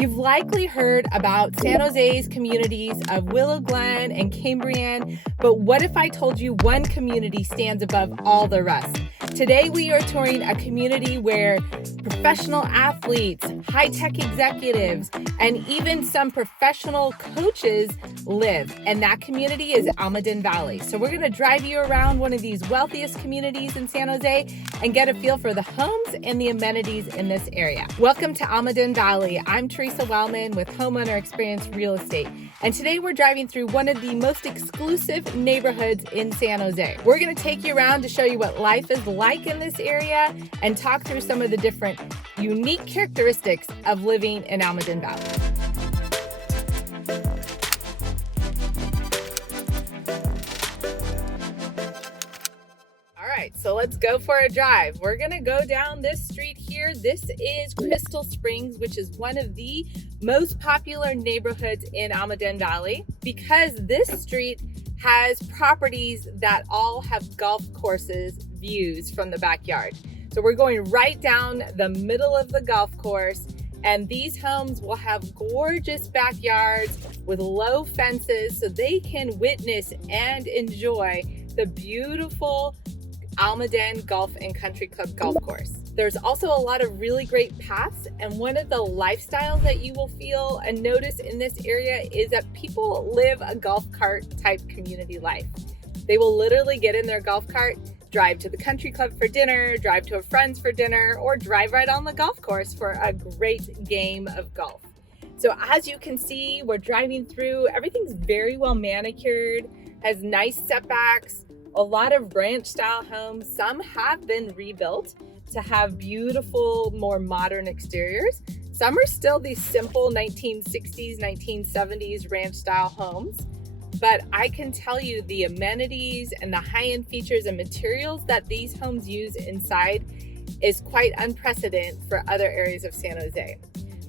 You've likely heard about San Jose's communities of Willow Glen and Cambrian, but what if I told you one community stands above all the rest? Today we are touring a community where professional athletes, high-tech executives, and even some professional coaches live, and that community is Almaden Valley. So we're going to drive you around one of these wealthiest communities in San Jose and get a feel for the homes and the amenities in this area. Welcome to Almaden Valley. I'm Theresa Wellman with Homeowner Experience Real Estate, and today we're driving through one of the most exclusive neighborhoods in San Jose. We're going to take you around to show you what life is like in this area and talk through some of the different unique characteristics of living in Almaden Valley. All right, so let's go for a drive. We're gonna go down this street here. This is Crystal Springs, which is one of the most popular neighborhoods in Almaden Valley because this street has properties that all have golf courses views from the backyard. So we're going right down the middle of the golf course, and these homes will have gorgeous backyards with low fences so they can witness and enjoy the beautiful Almaden Golf and Country Club golf course. There's also a lot of really great paths, and one of the lifestyles that you will feel and notice in this area is that people live a golf cart type community life. They will literally get in their golf cart, drive to the country club for dinner, drive to a friend's for dinner, or drive right on the golf course for a great game of golf. So as you can see, we're driving through, everything's very well manicured, has nice setbacks, a lot of ranch style homes. Some have been rebuilt to have beautiful, more modern exteriors. Some are still these simple 1960s, 1970s ranch style homes. But I can tell you the amenities and the high-end features and materials that these homes use inside is quite unprecedented for other areas of San Jose.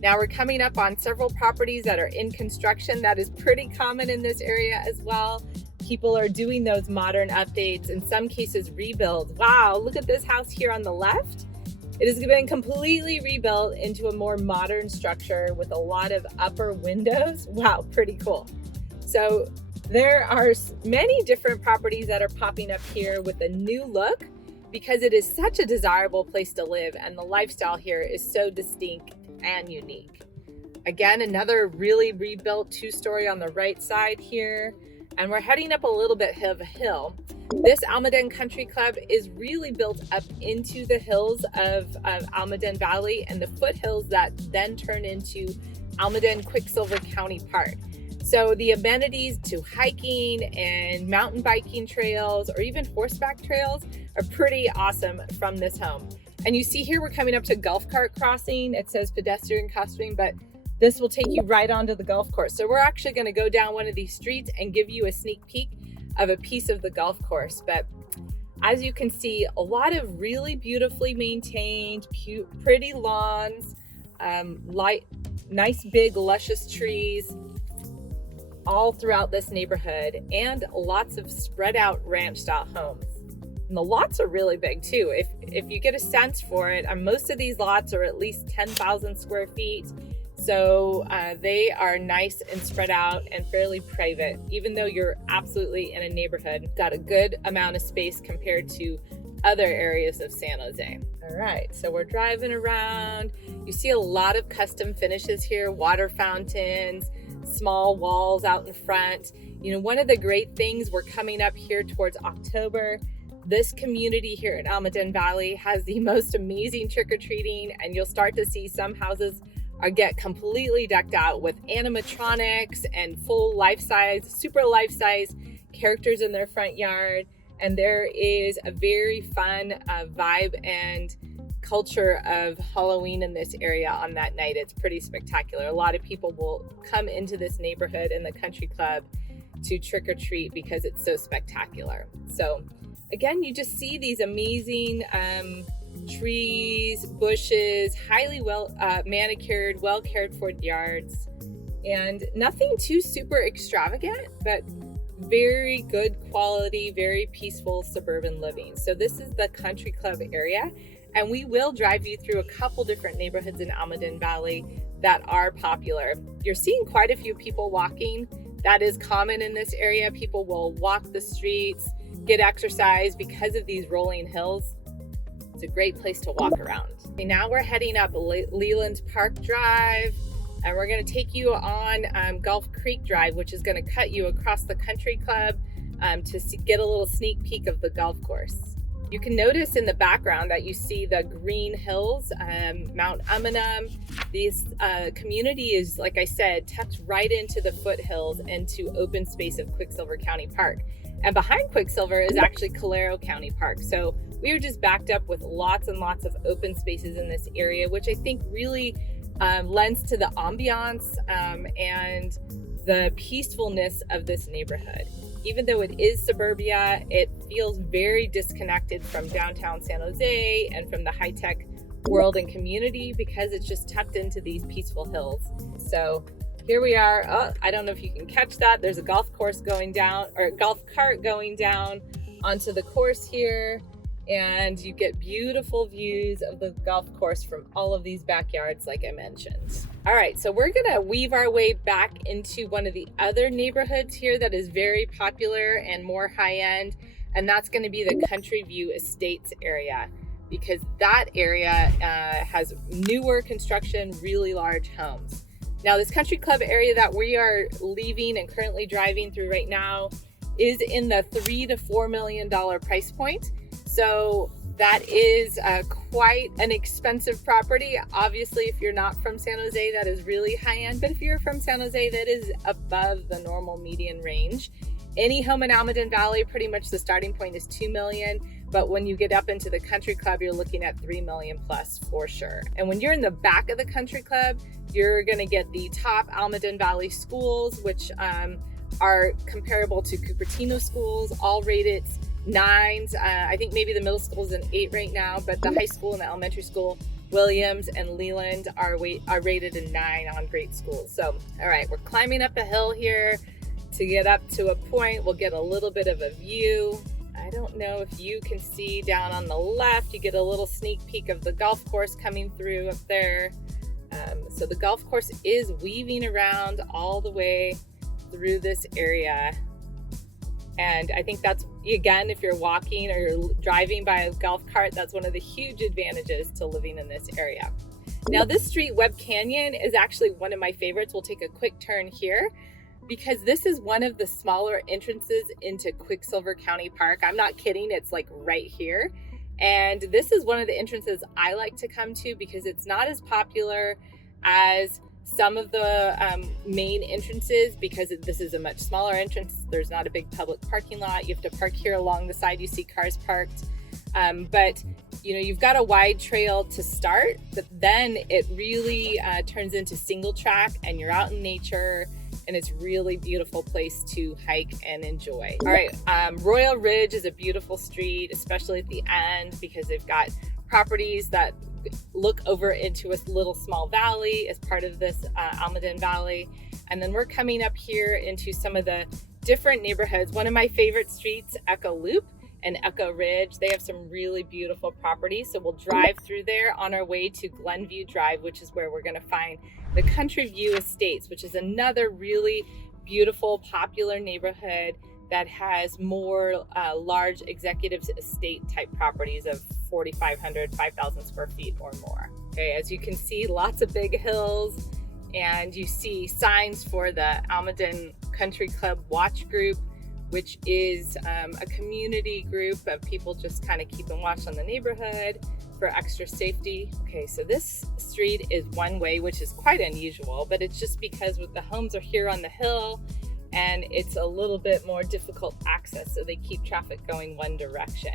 Now we're coming up on several properties that are in construction. That is pretty common in this area as well. People are doing those modern updates, in some cases rebuilds. Wow, look at this house here on the left. It has been completely rebuilt into a more modern structure with a lot of upper windows. Wow, pretty cool. So there are many different properties that are popping up here with a new look because it is such a desirable place to live and the lifestyle here is so distinct and unique. Again, another really rebuilt two-story on the right side here, and we're heading up a little bit of a hill. This Almaden Country Club is really built up into the hills of Almaden Valley and the foothills that then turn into Almaden Quicksilver County Park. So the amenities to hiking and mountain biking trails or even horseback trails are pretty awesome from this home. And you see here we're coming up to golf cart crossing. It says pedestrian crossing, but this will take you right onto the golf course. So we're actually going to go down one of these streets and give you a sneak peek of a piece of the golf course. But as you can see, a lot of really beautifully maintained, pretty lawns, nice big luscious trees all throughout this neighborhood, and lots of spread out ranch style homes. And the lots are really big too. If you get a sense for it, most of these lots are at least 10,000 square feet. So they are nice and spread out and fairly private, even though you're absolutely in a neighborhood. Got a good amount of space compared to other areas of San Jose. All right, so we're driving around. You see a lot of custom finishes here, water fountains, small walls out in front. You know, one of the great things, we're coming up here towards October. This community here in Almaden Valley has the most amazing trick-or-treating, and you'll start to see some houses get completely decked out with animatronics and full life-size, super life-size characters in their front yard. And there is a very fun vibe and culture of Halloween in this area on that night. It's pretty spectacular. A lot of people will come into this neighborhood and the country club to trick or treat because it's so spectacular. So again, you just see these amazing trees, bushes, highly manicured, well cared for yards, and nothing too super extravagant, but very good quality, very peaceful suburban living. So this is the country club area, and we will drive you through a couple different neighborhoods in Almaden Valley that are popular. You're seeing quite a few people walking. That is common in this area. People will walk the streets, get exercise because of these rolling hills. It's a great place to walk around. Okay, now we're heading up Leland Park Drive, and we're going to take you on Gulf Creek Drive, which is going to cut you across the country club to get a little sneak peek of the golf course. You can notice in the background that you see the green hills, Mount Almaden. This community is, like I said, tucked right into the foothills into open space of Quicksilver County Park. And behind Quicksilver is actually Calero County Park. So we are just backed up with lots and lots of open spaces in this area, which I think really lends to the ambiance and the peacefulness of this neighborhood. Even though it is suburbia, it feels very disconnected from downtown San Jose and from the high-tech world and community because it's just tucked into these peaceful hills. So here we are. Oh, I don't know if you can catch that. There's a golf course going down, or a golf cart going down onto the course here. And you get beautiful views of the golf course from all of these backyards, like I mentioned. All right, so we're gonna weave our way back into one of the other neighborhoods here that is very popular and more high-end, and that's gonna be the Country View Estates area, because that area has newer construction, really large homes. Now, this country club area that we are leaving and currently driving through right now is in the $3 to $4 million price point. So that is quite an expensive property. Obviously, if you're not from San Jose, that is really high end. But if you're from San Jose, that is above the normal median range. Any home in Almaden Valley, pretty much the starting point is $2 million. But when you get up into the country club, you're looking at $3 million plus for sure. And when you're in the back of the country club, you're gonna get the top Almaden Valley schools, which are comparable to Cupertino schools, all rated 9s. I think maybe the middle school is an 8 right now, but the high school and the elementary school, Williams and Leland, are rated a 9 on great schools. So, all right, we're climbing up a hill here to get up to a point. We'll get a little bit of a view. I don't know if you can see down on the left, you get a little sneak peek of the golf course coming through up there. So the golf course is weaving around all the way through this area. And I think that's, again, if you're walking or you're driving by a golf cart, that's one of the huge advantages to living in this area. Now, this street, Webb Canyon, is actually one of my favorites. We'll take a quick turn here because this is one of the smaller entrances into Quicksilver County Park. I'm not kidding, it's like right here. And this is one of the entrances I like to come to because it's not as popular as some of the main entrances because this is a much smaller entrance. There's not a big public parking lot. You have to park here along the side. You see cars parked. But you know, you've got a wide trail to start, but then it really turns into single track and you're out in nature and it's really beautiful place to hike and enjoy. All right, Royal Ridge is a beautiful street, especially at the end because they've got properties that look over into a little small valley as part of this Almaden Valley. And then we're coming up here into some of the different neighborhoods. One of my favorite streets, Echo Loop and Echo Ridge, they have some really beautiful properties. So we'll drive through there on our way to Glenview Drive, which is where we're gonna find the Country View Estates, which is another really beautiful, popular neighborhood that has more large executive estate type properties of 4,500, 5,000 square feet or more. Okay, as you can see, lots of big hills, and you see signs for the Almaden Country Club Watch Group, which is a community group of people just kind of keeping watch on the neighborhood for extra safety. Okay, so this street is one way, which is quite unusual, but it's just because the homes are here on the hill and it's a little bit more difficult access, so they keep traffic going one direction.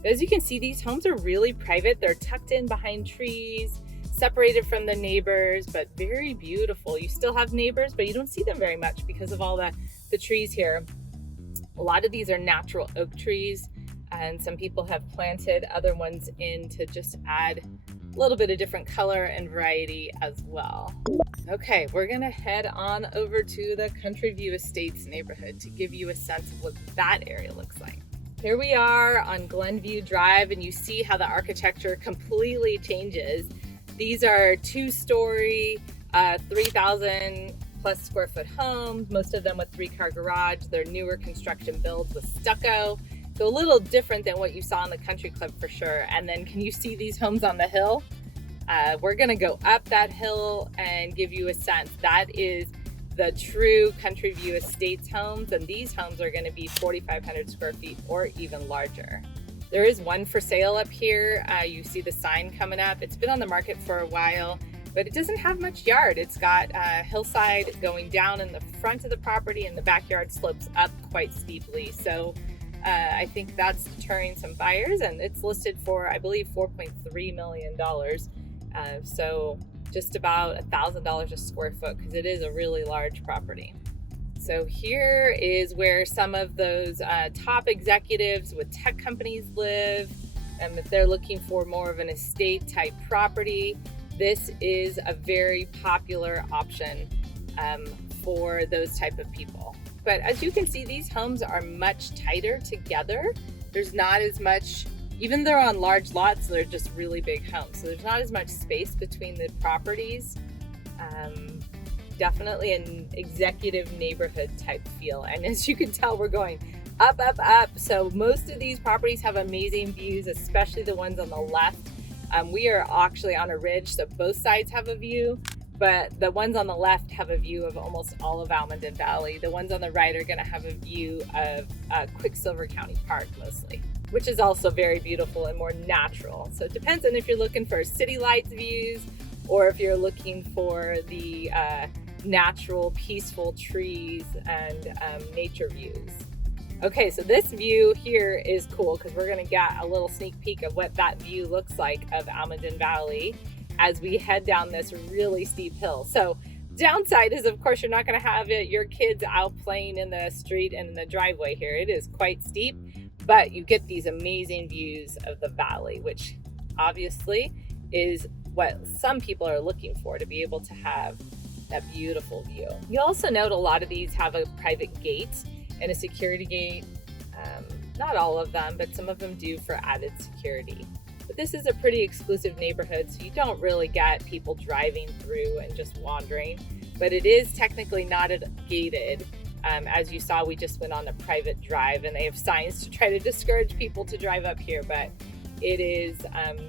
But as you can see, these homes are really private. They're tucked in behind trees, separated from the neighbors, but very beautiful. You still have neighbors, but you don't see them very much because of all the trees here. A lot of these are natural oak trees, and some people have planted other ones in to just add a little bit of different color and variety as well. Okay, we're gonna head on over to the Country View Estates neighborhood to give you a sense of what that area looks like. Here we are on Glenview Drive, and you see how the architecture completely changes. These are two-story 3,000 plus square foot homes, most of them with 3-car garage. They're newer construction builds with stucco. So a little different than what you saw in the country club for sure. And then can you see these homes on the hill? We're gonna go up that hill and give you a sense. That is the true Country View Estates homes, and these homes are gonna be 4,500 square feet or even larger. There is one for sale up here. You see the sign coming up. It's been on the market for a while, but it doesn't have much yard. It's got a hillside going down in the front of the property, and the backyard slopes up quite steeply. So I think that's deterring some buyers, and it's listed for, I believe, $4.3 million. So just about $1,000 a square foot, because it is a really large property. So here is where some of those top executives with tech companies live. If they're looking for more of an estate type property, this is a very popular option for those type of people. But as you can see, these homes are much tighter together. There's not as much, even though they're on large lots, they're just really big homes. So there's not as much space between the properties. Definitely an executive neighborhood type feel. And as you can tell, we're going up, up, up. So most of these properties have amazing views, especially the ones on the left. We are actually on a ridge, so both sides have a view, but the ones on the left have a view of almost all of Almaden Valley. The ones on the right are gonna have a view of Quicksilver County Park mostly, which is also very beautiful and more natural. So it depends on if you're looking for city lights views or if you're looking for the natural, peaceful trees and nature views. Okay, so this view here is cool because we're gonna get a little sneak peek of what that view looks like of Almaden Valley as we head down this really steep hill. So downside is, of course, you're not gonna have your kids out playing in the street and in the driveway here. It is quite steep, but you get these amazing views of the valley, which obviously is what some people are looking for, to be able to have that beautiful view. You also note a lot of these have a private gate and a security gate. Not all of them, but some of them do for added security. But this is a pretty exclusive neighborhood, so you don't really get people driving through and just wandering. But it is technically not gated. As you saw, we just went on a private drive, and they have signs to try to discourage people to drive up here, but it is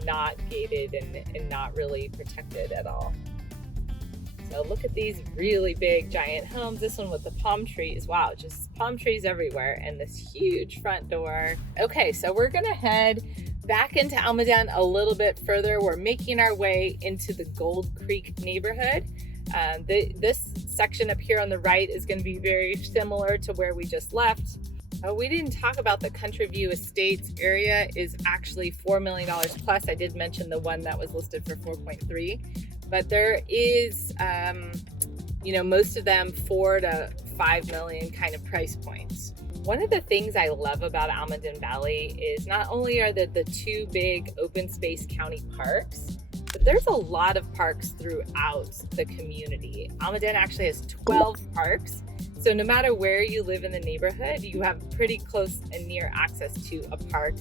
not gated and not really protected at all. So look at these really big giant homes. This one with the palm trees. Wow, just palm trees everywhere, and this huge front door. Okay, so we're gonna head back into Almaden a little bit further. We're making our way into the Gold Creek neighborhood. This section up here on the right is going to be very similar to where we just left. We didn't talk about the Country View Estates area is actually $4 million plus. I did mention the one that was listed for 4.3, but there is, most of them 4 to 5 million kind of price points. One of the things I love about Almaden Valley is not only are there the 2 big open space county parks, but there's a lot of parks throughout the community. Almaden actually has 12 parks. So no matter where you live in the neighborhood, you have pretty close and near access to a park.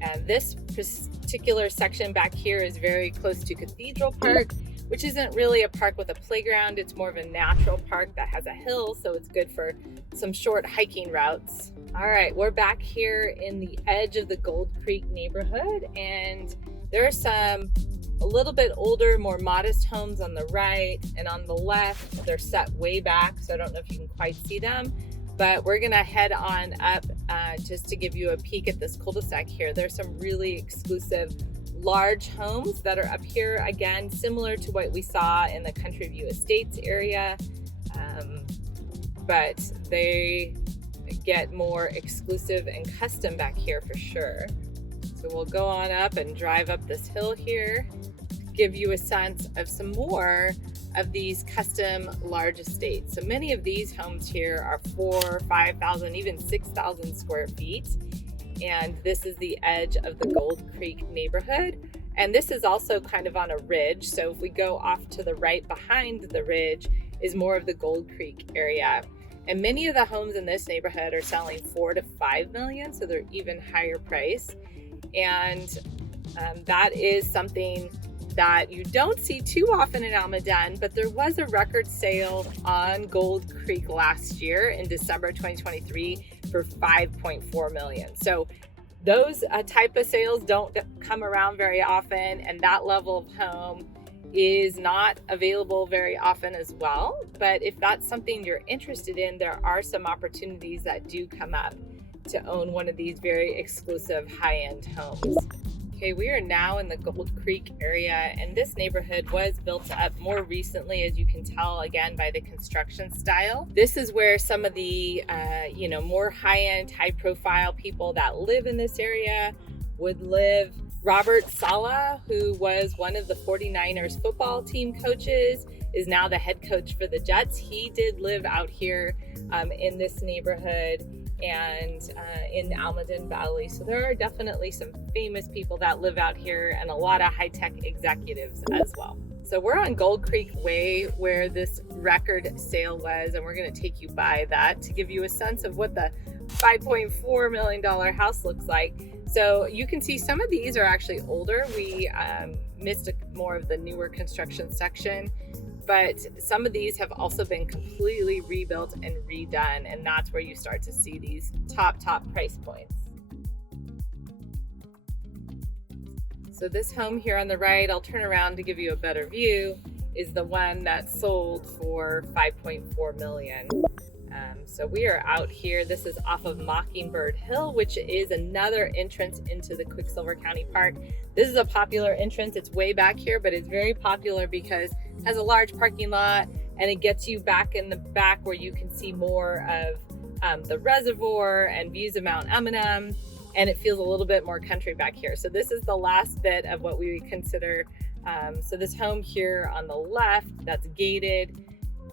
And this particular section back here is very close to Cathedral Park, which isn't really a park with a playground. It's more of a natural park that has a hill, so it's good for some short hiking routes. All right, we're back here in the edge of the Gold Creek neighborhood, and there are some a little bit older, more modest homes on the right, and on the left, they're set way back, so I don't know if you can quite see them, but we're gonna head on up just to give you a peek at this cul-de-sac here. There's some really exclusive large homes that are up here, again, similar to what we saw in the Country View Estates area, but they get more exclusive and custom back here for sure. So we'll go on up and drive up this hill here, give you a sense of some more of these custom large estates. So many of these homes here are 4,000, 5,000, even 6,000 square feet. And this is the edge of the Gold Creek neighborhood. And this is also kind of on a ridge. So if we go off to the right behind the ridge is more of the Gold Creek area. And many of the homes in this neighborhood are selling 4 to 5 million, so they're even higher price. And that is something that you don't see too often in Almaden, but there was a record sale on Gold Creek last year in December 2023 for $5.4 million. So those type of sales don't come around very often, and that level of home is not available very often as well. But if that's something you're interested in, there are some opportunities that do come up to own one of these very exclusive high-end homes. Okay, we are now in the Gold Creek area, and this neighborhood was built up more recently, as you can tell again by the construction style. This is where some of the more high-end, high-profile people that live in this area would live. Robert Saleh, who was one of the 49ers football team coaches, is now the head coach for the Jets. He did live out here in this neighborhood and in the Almaden Valley. So there are definitely some famous people that live out here and a lot of high-tech executives as well. So we're on Gold Creek Way where this record sale was, and we're going to take you by that to give you a sense of what the $5.4 million house looks like. So you can see some of these are actually older. We missed more of the newer construction section, but some of these have also been completely rebuilt and redone, and that's where you start to see these top price points. So this home here on the right, I'll turn around to give you a better view, is the one that sold for $5.4 million. So we are out here. This is off of Mockingbird Hill, which is another entrance into the Quicksilver County Park. This is a popular entrance. It's way back here, but it's very popular because it has a large parking lot, and it gets you back in the back where you can see more of the reservoir and views of Mount Eminem, and it feels a little bit more country back here. So this is the last bit of what we would consider. So this home here on the left, that's gated,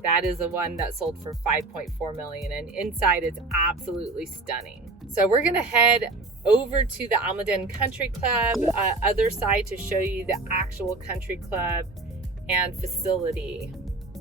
that is the one that sold for $5.4 million, and inside it's absolutely stunning. So we're gonna head over to the Aladdin Country Club, other side, to show you the actual country club and facility.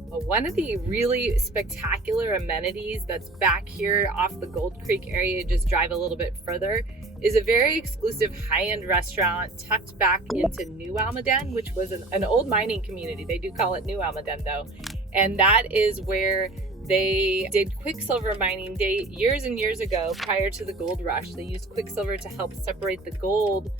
One of the really spectacular amenities that's back here off the Gold Creek area, just drive a little bit further, is a very exclusive high-end restaurant tucked back into New Almaden, which was an old mining community. They do call it New Almaden though. And that is where they did Quicksilver mining years and years ago prior to the gold rush. They used Quicksilver to help separate the gold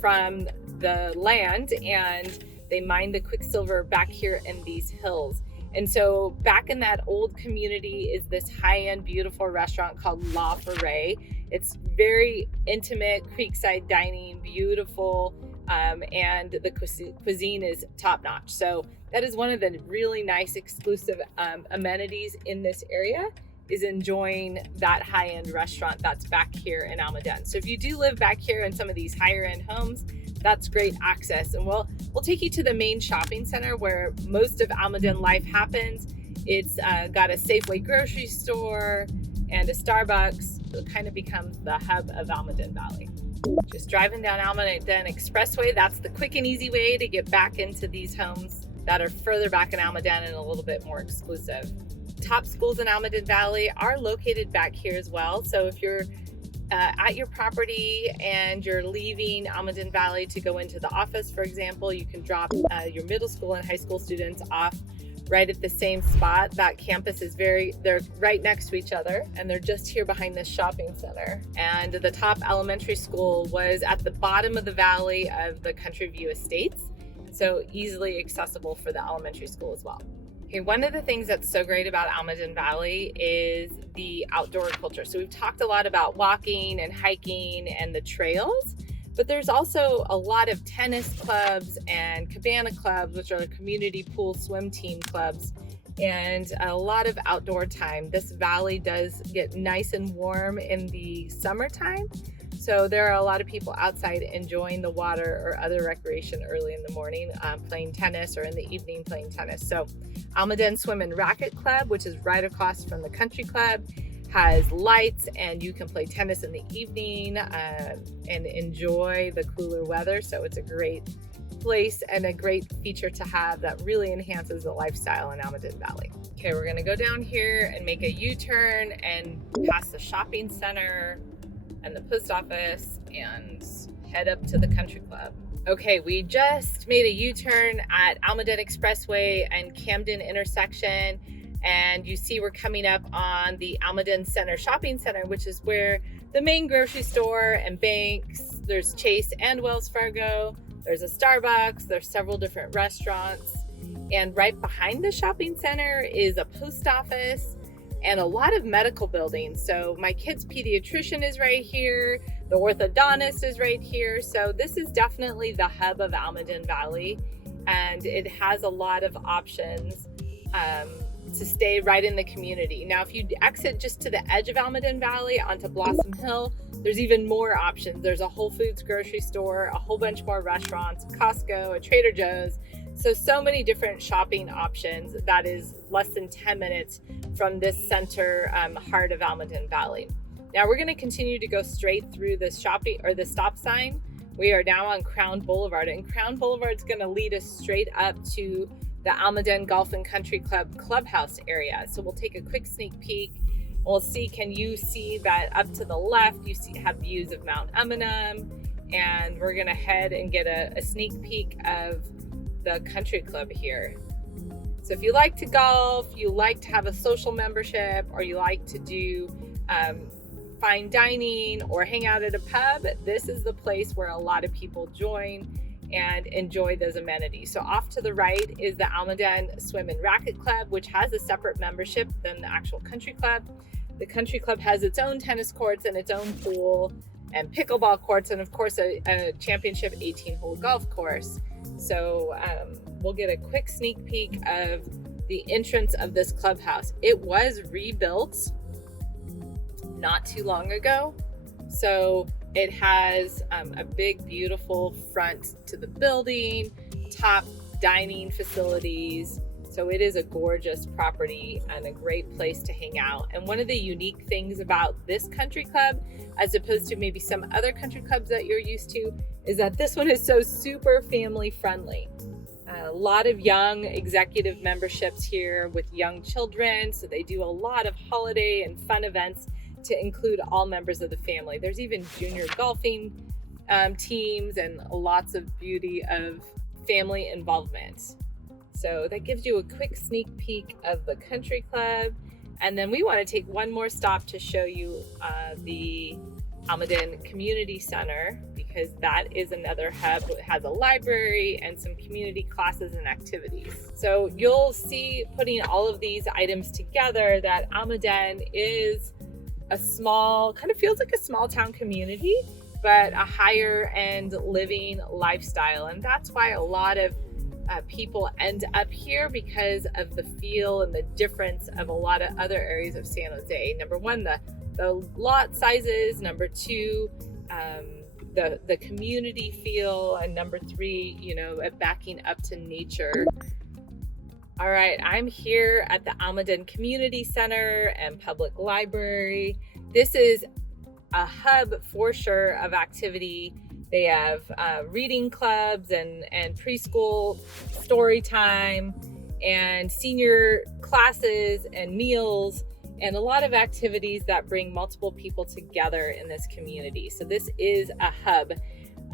from the land, and they mined the Quicksilver back here in these hills. And so back in that old community is this high-end, beautiful restaurant called La Foray. It's very intimate, creekside dining, beautiful, and the cuisine is top-notch. So that is one of the really nice exclusive amenities in this area, is enjoying that high-end restaurant that's back here in Almaden. So if you do live back here in some of these higher-end homes, that's great access. And we'll take you to the main shopping center where most of Almaden life happens. It's got a Safeway grocery store and a Starbucks. It kind of becomes the hub of Almaden Valley. Just driving down Almaden Expressway, that's the quick and easy way to get back into these homes that are further back in Almaden and a little bit more exclusive. Top schools in Almaden Valley are located back here as well. So if you're at your property and you're leaving Almaden Valley to go into the office, for example, you can drop your middle school and high school students off right at the same spot. That campus is they're right next to each other, and they're just here behind this shopping center. And the top elementary school was at the bottom of the valley of the Country View Estates, so easily accessible for the elementary school as well. Okay, one of the things that's so great about Almaden Valley is the outdoor culture. So we've talked a lot about walking and hiking and the trails, but there's also a lot of tennis clubs and cabana clubs, which are community pool swim team clubs, and a lot of outdoor time. This valley does get nice and warm in the summertime, so there are a lot of people outside enjoying the water or other recreation early in the morning, playing tennis, or in the evening playing tennis. So Almaden Swim and Racket Club, which is right across from the country club, has lights, and you can play tennis in the evening and enjoy the cooler weather. So it's a great place and a great feature to have that really enhances the lifestyle in Almaden Valley. Okay, we're gonna go down here and make a U-turn and pass the shopping center and the post office and head up to the country club. Okay, we just made a U-turn at Almaden Expressway and Camden intersection, and you see we're coming up on the Almaden Center Shopping Center, which is where the main grocery store and banks, there's Chase and Wells Fargo, there's a Starbucks, there's several different restaurants, and right behind the shopping center is a post office and a lot of medical buildings. So my kid's pediatrician is right here. The orthodontist is right here. So this is definitely the hub of Almaden Valley, and it has a lot of options to stay right in the community. Now, if you exit just to the edge of Almaden Valley onto Blossom Hill, there's even more options. There's a Whole Foods grocery store, a whole bunch more restaurants, Costco, a Trader Joe's. So many different shopping options. That is less than 10 minutes from this center heart of Almaden Valley. Now we're going to continue to go straight through the shopping or the stop sign. We are now on Crown Boulevard, and Crown Boulevard is going to lead us straight up to the Almaden Golf and Country Club clubhouse area. So we'll take a quick sneak peek. We'll see, can you see that up to the left, you have views of Mount Eminem, and we're going to head and get a sneak peek of the country club here. So if you like to golf, you like to have a social membership, or you like to do fine dining or hang out at a pub, this is the place where a lot of people join and enjoy those amenities. So off to the right is the Almaden Swim and Racket Club, which has a separate membership than the actual country club. The country club has its own tennis courts and its own pool and pickleball courts, and of course a championship 18-hole golf course. So we'll get a quick sneak peek of the entrance of this clubhouse. It was rebuilt not too long ago. So it has a big, beautiful front to the building, top dining facilities. So it is a gorgeous property and a great place to hang out. And one of the unique things about this country club, as opposed to maybe some other country clubs that you're used to, is that this one is so super family friendly. A lot of young executive memberships here with young children. So they do a lot of holiday and fun events to include all members of the family. There's even junior golfing teams and lots of beauty of family involvement. So that gives you a quick sneak peek of the country club. And then we want to take one more stop to show you the Almaden Community Center, because that is another hub. It has a library and some community classes and activities. So you'll see, putting all of these items together, that Almaden is a small, kind of feels like a small town community, but a higher end living lifestyle. And that's why a lot of people end up here, because of the feel and the difference of a lot of other areas of San Jose. Number one, the lot sizes. Number two, the community feel. And number three, backing up to nature. All right, I'm here at the Almaden Community Center and Public Library. This is a hub for sure of activity. They have reading clubs and preschool story time and senior classes and meals, and a lot of activities that bring multiple people together in this community. So this is a hub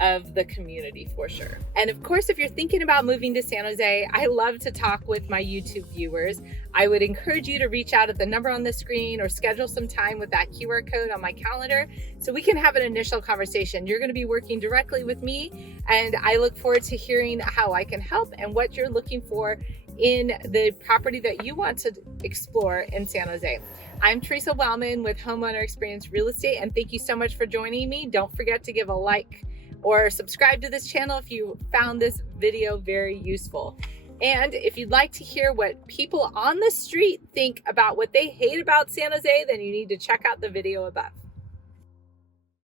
of the community for sure. And of course, if you're thinking about moving to San Jose, I love to talk with my YouTube viewers. I would encourage you to reach out at the number on the screen or schedule some time with that QR code on my calendar so we can have an initial conversation. You're going to be working directly with me, and I look forward to hearing how I can help and what you're looking for in the property that you want to explore in San Jose. I'm Theresa Wellman with Homeowner Experience Real Estate, and thank you so much for joining me. Don't forget to give a like or subscribe to this channel if you found this video very useful. And if you'd like to hear what people on the street think about what they hate about San Jose, then you need to check out the video above.